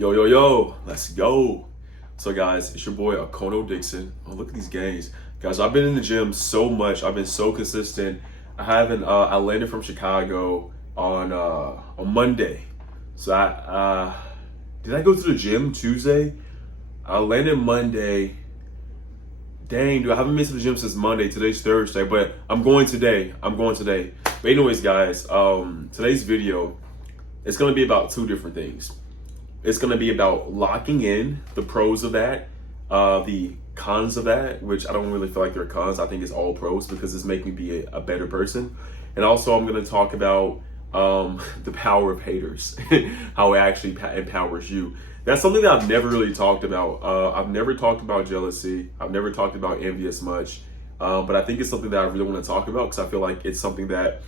Yo, yo, yo, let's go. So guys, it's your boy Akono Dixon. Oh, look at these gains. Guys, I've been in the gym so much. I've been so consistent. I landed from Chicago on Monday. So I did I go to the gym Tuesday? I landed Monday. Dang, dude, I haven't been to the gym since Monday. Today's Thursday, but I'm going today. But anyways, guys, today's video is gonna be about two different things. It's going to be about locking in, the pros of that, the cons of that, which I don't really feel like they're cons. I think it's all pros because it's making me be a better person. And also I'm going to talk about the power of haters, how it actually empowers you. That's something that I've never really talked about. I've never talked about jealousy. I've never talked about envy as much. But I think it's something that I really want to talk about because I feel like it's something that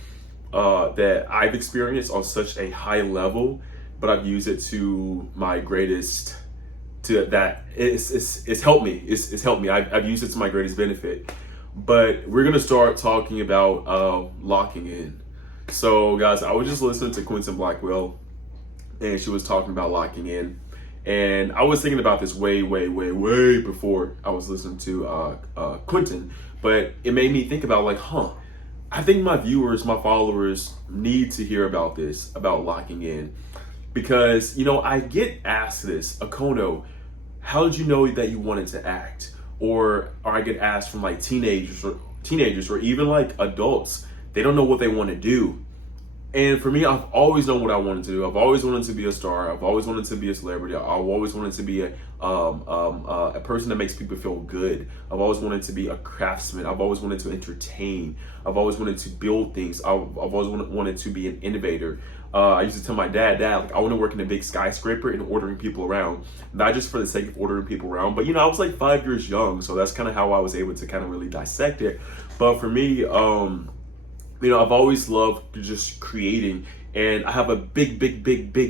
I've experienced on such a high level, but I've used it to my greatest, to that it's helped me. It's helped me. I've used it to my greatest benefit. But we're gonna start talking about locking in. So guys, I was just listening to Quentin Blackwell, and she was talking about locking in, and I was thinking about this way before I was listening to Quentin, but it made me think about I think my viewers, my followers need to hear about this, about locking in. Because, I get asked this, Akono, how did you know that you wanted to act? Or I get asked from teenagers or even adults, they don't know what they want to do. And for me, I've always known what I wanted to do. I've always wanted to be a star. I've always wanted to be a celebrity. I've always wanted to be a person that makes people feel good. I've always wanted to be a craftsman. I've always wanted to entertain. I've always wanted to build things. I've always wanted to be an innovator. I used to tell my dad, I want to work in a big skyscraper and ordering people around. Not just for the sake of ordering people around, but I was 5 years young. So that's kind of how I was able to kind of really dissect it. But for me, I've always loved just creating, and I have a big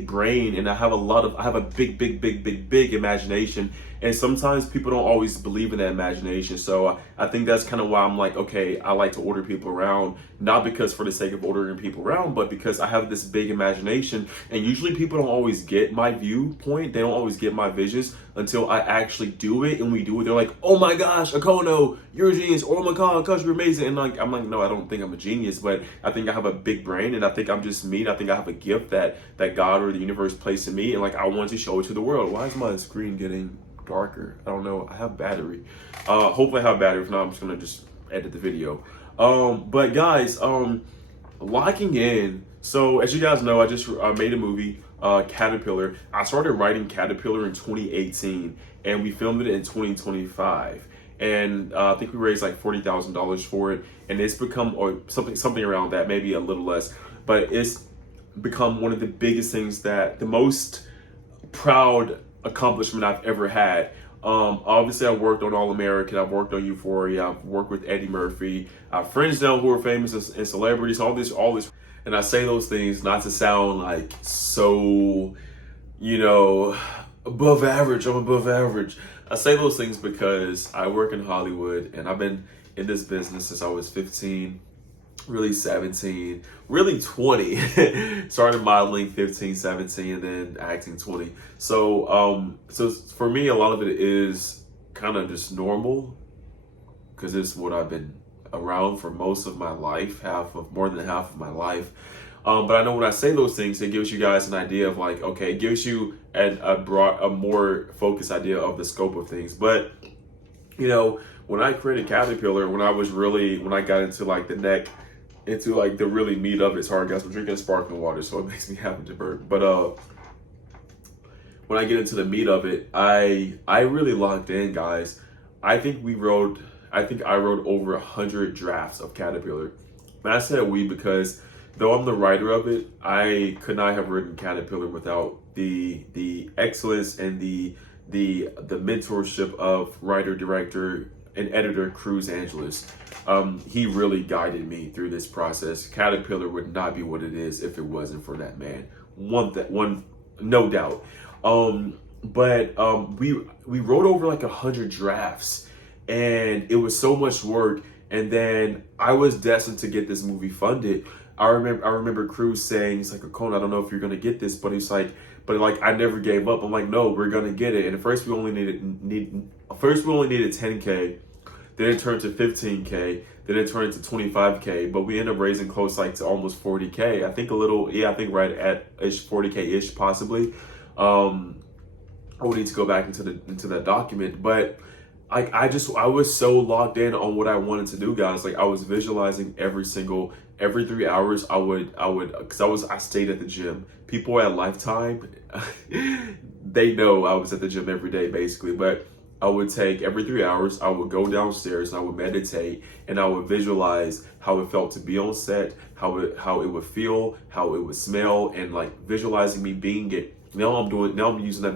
brain, and I have a big imagination. And sometimes people don't always believe in that imagination. So I think that's kind of why I'm okay, I like to order people around, not because for the sake of ordering people around, but because I have this big imagination. And usually people don't always get my viewpoint. They don't always get my visions until I actually do it. And we do it. They're like, oh my gosh, Akono, you're a genius. Oh my God, gosh, you're amazing. And I'm like, no, I don't think I'm a genius, but I think I have a big brain, and I think I'm just me. And I think I have a gift that God or the universe placed in me. And I want to show it to the world. Why is my screen getting darker? I don't know. I have battery. Hopefully I have battery. If not, I'm just gonna edit the video. But guys, locking in. So as you guys know, I just made a movie, Caterpillar. I started writing Caterpillar in 2018, and we filmed it in 2025. And I think we raised $40,000 for it, and it's become, or something around that, maybe a little less. But it's become one of the biggest things, the most proud accomplishment I've ever had. Obviously, I've worked on All American, I've worked on Euphoria, I've worked with Eddie Murphy, I have friends now who are famous and celebrities, all this. And I say those things not to sound so, above average. I'm above average. I say those things because I work in Hollywood, and I've been in this business since I was 15. Really 17, really 20. Started modeling 15, 17, and then acting 20. So for me, a lot of it is kind of just normal because it's what I've been around for most of my life, more than half of my life. But I know when I say those things, it gives you guys an idea of it gives you a more focused idea of the scope of things. But when I created Caterpillar, when I got into the neck, into the really meat of it. Sorry guys, I'm drinking sparkling water, so it makes me have to burp. But when I get into the meat of it, I really locked in, guys. I think I wrote over 100 drafts of Caterpillar. And I said we because though I'm the writer of it, I could not have written Caterpillar without the excellence and the mentorship of writer, director, and editor Cruz Angeles. He really guided me through this process. Caterpillar would not be what it is if it wasn't for that man. One, no doubt. But we wrote over 100 drafts, and it was so much work. And then I was destined to get this movie funded. I remember Cruz saying, he's like, Akono, I don't know if you're gonna get this, but he's like, but like I never gave up. I'm like, no, we're gonna get it. And at first we only needed 10K, then it turned to 15K, then it turned to 25K, but we ended up raising close like to almost 40K. I think a little, yeah, I think right at ish 40K ish possibly. I would need to go back into that document, but I was so locked in on what I wanted to do, guys. Like I was visualizing every 3 hours because I stayed at the gym. People at Lifetime, they know I was at the gym every day basically, but I would take every 3 hours, I would go downstairs and I would meditate and I would visualize how it felt to be on set, how it would feel, how it would smell, and like visualizing me being it. Now I'm using that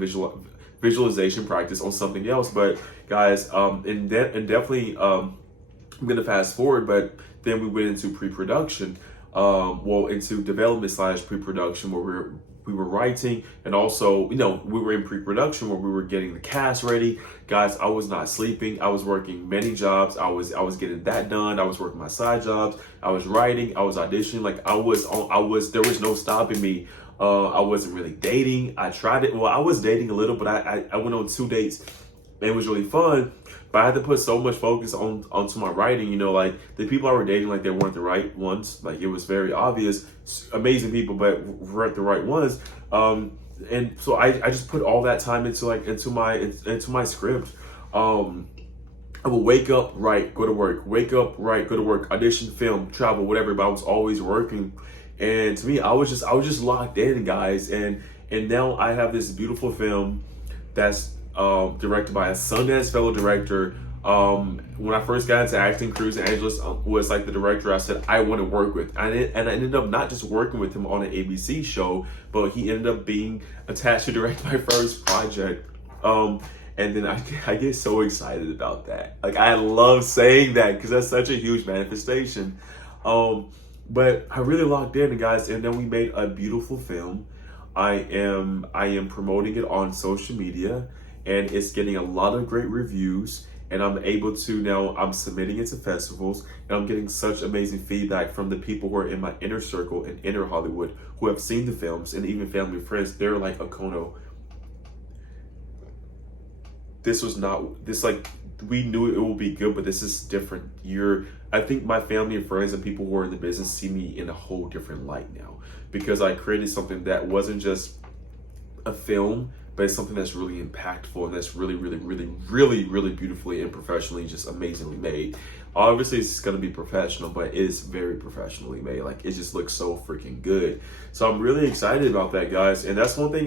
visualization practice on something else. But guys, and definitely I'm gonna fast forward, but then we went into pre-production, into development / pre-production, where we were writing, and also, we were in pre-production where we were getting the cast ready. Guys, I was not sleeping. I was working many jobs. I was getting that done. I was working my side jobs. I was writing. I was auditioning. Like there was no stopping me. I wasn't really dating. I tried it. Well, I was dating a little, but I went on 2 dates. It was really fun, but I had to put so much focus onto my writing. Like the people I were dating, like they weren't the right ones. Like it was very obvious, amazing people, but weren't the right ones. And so I just put all that time into my script. I would wake up, write, go to work, wake up, write, go to work, audition, film, travel, whatever. But I was always working, and to me, I was just locked in, guys. And now I have this beautiful film that's directed by a Sundance fellow director. When I first got into acting, Cruz Angeles was like the director I said I want to work with. And I ended up not just working with him on an ABC show, but he ended up being attached to direct my first project. And then I get so excited about that. Like I love saying that because that's such a huge manifestation. But I really locked in, guys, and then we made a beautiful film. I am promoting it on social media, and it's getting a lot of great reviews. And I'm able to now, I'm submitting it to festivals, and I'm getting such amazing feedback from the people who are in my inner circle and inner Hollywood who have seen the films, and even family and friends. They're like, Akono, we knew it would be good, but this is different. I think my family and friends and people who are in the business see me in a whole different light now, because I created something that wasn't just a film, but it's something that's really impactful and that's really, really, really, really, really beautifully and professionally just amazingly made. Obviously, it's going to be professional, but it's very professionally made. Like, it just looks so freaking good. So I'm really excited about that, guys. And that's one thing,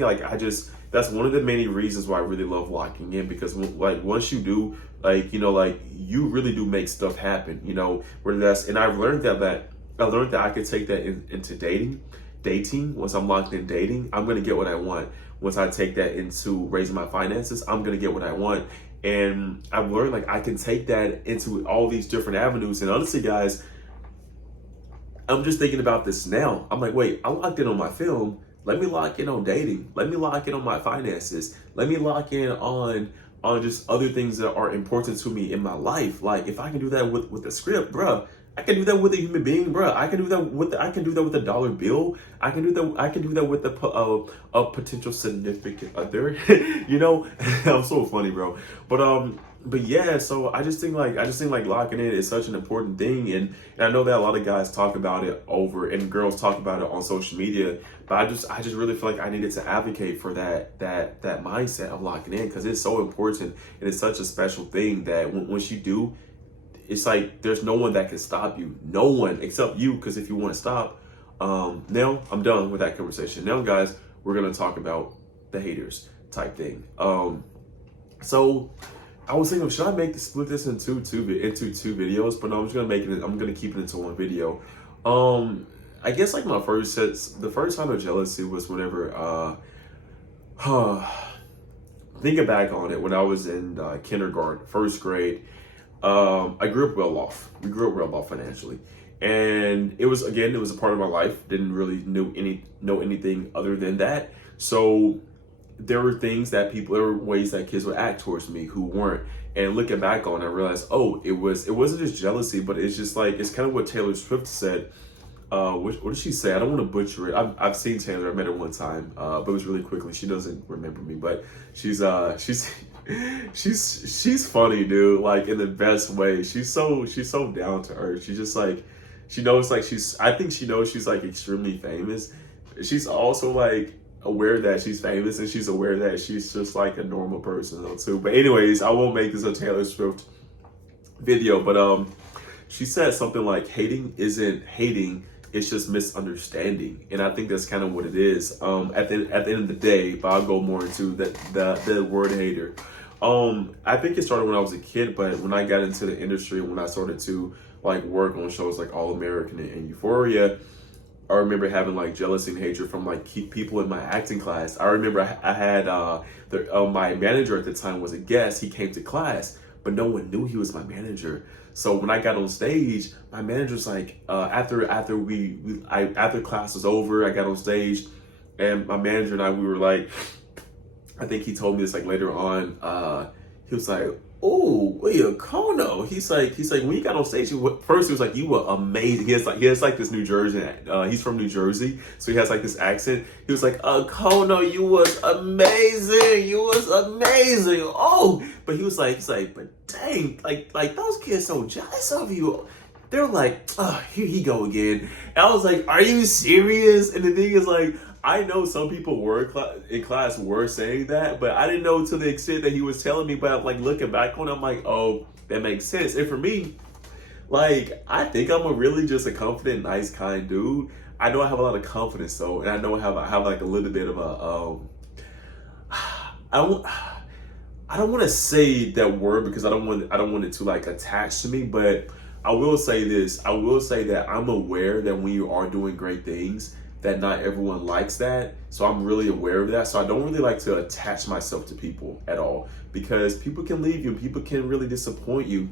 that's one of the many reasons why I really love locking in, because once you do, you really do make stuff happen, and I've learned that I could take that into dating. Once I'm locked in dating, I'm going to get what I want. Once I take that into raising my finances, I'm going to get what I want. And I've learned I can take that into all these different avenues. And honestly, guys, I'm just thinking about this now. I'm like, wait, I locked in on my film. Let me lock in on dating. Let me lock in on my finances. Let me lock in on just other things that are important to me in my life. Like, if I can do that with the script, bruh, I can do that with a human being, bruh. I can do that with a dollar bill. I can do that with a potential significant other. I'm so funny, bro. But yeah, so I just think locking in is such an important thing, and I know that a lot of guys talk about it and girls talk about it on social media, but I just really feel like I needed to advocate for that mindset of locking in, because it's so important and it's such a special thing that once you do, it's like there's no one that can stop you, no one except you, because if you want to stop, now I'm done with that conversation. Now, guys, we're gonna talk about the haters type thing. So I was thinking, should I split this into two videos? But no, I'm gonna keep it into one video. I guess the first time of jealousy was whenever thinking back on it, when I was in kindergarten, first grade. I grew up well off. We grew up well off financially, and it was a part of my life. Didn't really know anything other than that. So there were ways that kids would act towards me who weren't. And looking back on it, I realized, it wasn't just jealousy, but it's just it's kind of what Taylor Swift said. what did she say? I don't want to butcher it. I've seen Taylor. I met her one time, but it was really quickly. She doesn't remember me, but she's she's funny, dude. Like in the best way. She's so down to earth. She's just like she knows like I think she knows she's like extremely famous. She's also like aware that she's famous, and she's aware that she's just like a normal person though too. But anyways, I won't make this a Taylor Swift video, but she said something like hating isn't hating, it's just misunderstanding. And I think that's kind of what it is. At the end of the day, but I'll go more into the word hater. I think it started when I was a kid, but when I got into the industry, when I started to like work on shows like All American and Euphoria, I remember having like jealousy and hatred from like people in my acting class. I remember I had my manager at the time was a guest. He came to class, but no one knew he was my manager. So when I got on stage, my manager's like, after class was over, I got on stage, and my manager and we were like, I think he told me this like later on. He was like, "Oh, Akono." He's like, when you got on stage, first he was like, "You were amazing." He has like this New Jersey. He's from New Jersey, so he has like this accent. He was like, "Akono, you was amazing. You was amazing." Oh, but he's like, but dang, like those kids so jealous of you. They're like, "Oh, here he go again." And I was like, "Are you serious?" And the thing is like, I know some people in class were saying that, but I didn't know to the extent that he was telling me. But like looking back on it, I'm like, oh, that makes sense. And for me, like, I think I'm really just a confident, nice, kind dude. I know I have a lot of confidence though, and I know I have like a little bit of a I don't want to say that word because I don't want it to like attach to me, but I will say this. I will say that I'm aware that when you are doing great things, that not everyone likes that. So I'm really aware of that. So I don't really like to attach myself to people at all because people can leave you and people can really disappoint you.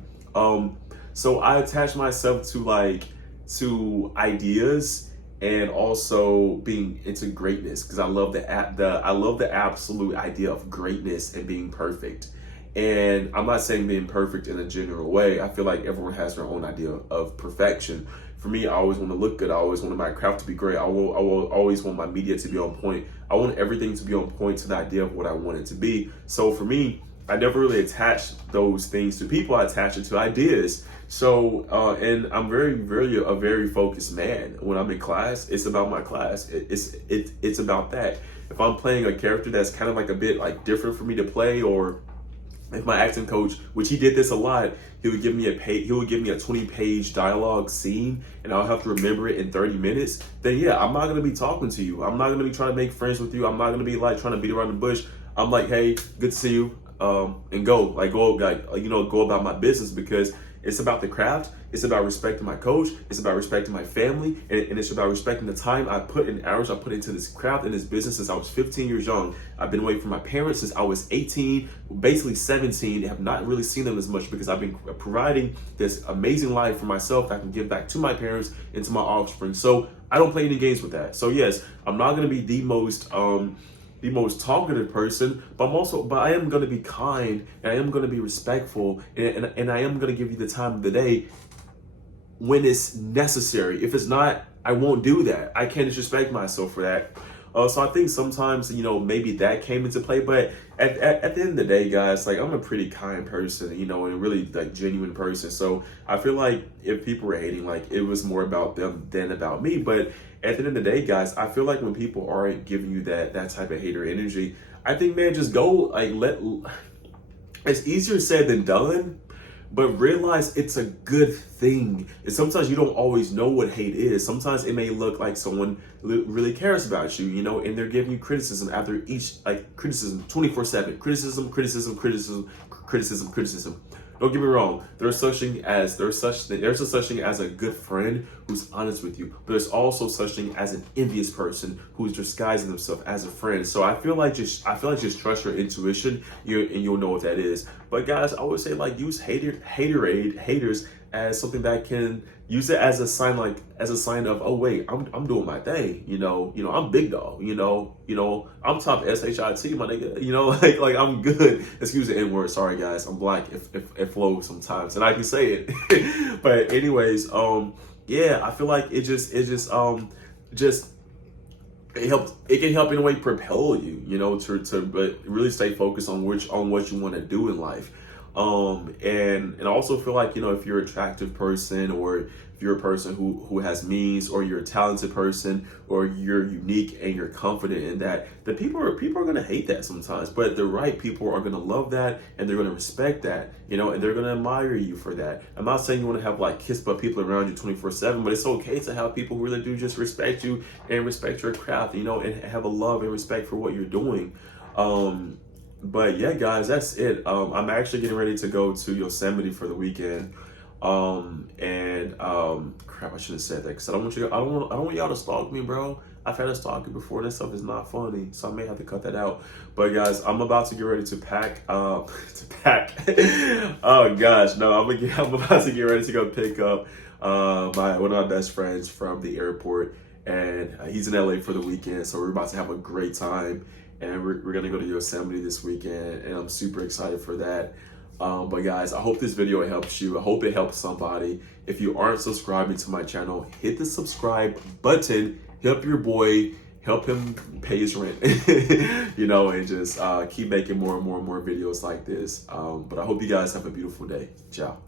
So I attach myself to ideas and also being into greatness because I love the absolute idea of greatness and being perfect. And I'm not saying being perfect in a general way. I feel like everyone has their own idea of perfection. For me, I always want to look good. I always want my craft to be great. I will always want my media to be on point. I want everything to be on point to the idea of what I want it to be. So for me, I never really attach those things to people. I attach it to ideas. So, and I'm a very focused man. When I'm in class, it's about my class. It's about that. If I'm playing a character that's kind of like a bit like different for me to play, or if my acting coach, which he did this a lot, he would give me a 20-page dialogue scene and I'll have to remember it in 30 minutes, then yeah, I'm not gonna be talking to you. I'm not gonna be trying to make friends with you. I'm not gonna be like trying to beat around the bush. I'm like, hey, good to see you. And go about my business because it's about the craft. It's about respecting my coach. It's about respecting my family. And it's about respecting the time I put in, hours I put into this craft and this business since I was 15 years young. I've been away from my parents since I was 18, basically 17. I have not really seen them as much because I've been providing this amazing life for myself that I can give back to my parents and to my offspring. So I don't play any games with that. So yes, I'm not going to be the most talkative person, but I am going to be kind and I am going to be respectful and I am going to give you the time of the day when it's necessary. If it's not, I won't do that. I can't disrespect myself for that. So I think sometimes, maybe that came into play, but at the end of the day, guys, like I'm a pretty kind person, and a really like genuine person. So I feel like if people were hating, like it was more about them than about me. But at the end of the day, guys, I feel like when people aren't giving you that type of hater energy, I think, man, just go it's easier said than done. But realize it's a good thing. And sometimes you don't always know what hate is. Sometimes it may look like someone really cares about you, and they're giving you criticism after each, like criticism 24/7, criticism. Don't get me wrong. There's such thing as a good friend who's honest with you, but there's also such thing as an envious person who's disguising themselves as a friend. So I feel like just trust your intuition, and you'll know what that is. But guys, I would say like use haters as something that can use it as a sign of, oh wait, I'm doing my thing, I'm big dog, I'm top SHIT, my nigga, like I'm good. Excuse the N-word, sorry guys, I'm black, it flows sometimes and I can say it. But anyways, yeah, I feel like just it can help in a way propel you, to but really stay focused on what you want to do in life. And also feel like, if you're an attractive person, or if you're a person who has means, or you're a talented person, or you're unique and you're confident in that, the people are gonna hate that sometimes, but the right people are gonna love that, and they're gonna respect that, and they're gonna admire you for that. I'm not saying you want to have like kiss butt people around you 24/7, but it's okay to have people who really do just respect you and respect your craft, and have a love and respect for what you're doing. But yeah, guys, that's it. I'm actually getting ready to go to Yosemite for the weekend. Crap, I should have said that, because I don't want y'all to stalk me, bro. I've had a stalker before. That stuff is not funny, so I may have to cut that out. But guys, I'm about to get ready to pack. To pack. Oh gosh, no, I'm about to get ready to go pick up one of my best friends from the airport, and he's in LA for the weekend. So we're about to have a great time, and we're gonna go to Yosemite this weekend, and I'm super excited for that. But guys, I hope this video helps you. I hope it helps somebody. If you aren't subscribing to my channel, hit the subscribe button. Help your boy. Help him pay his rent. And just keep making more and more and more videos like this. But I hope you guys have a beautiful day. Ciao.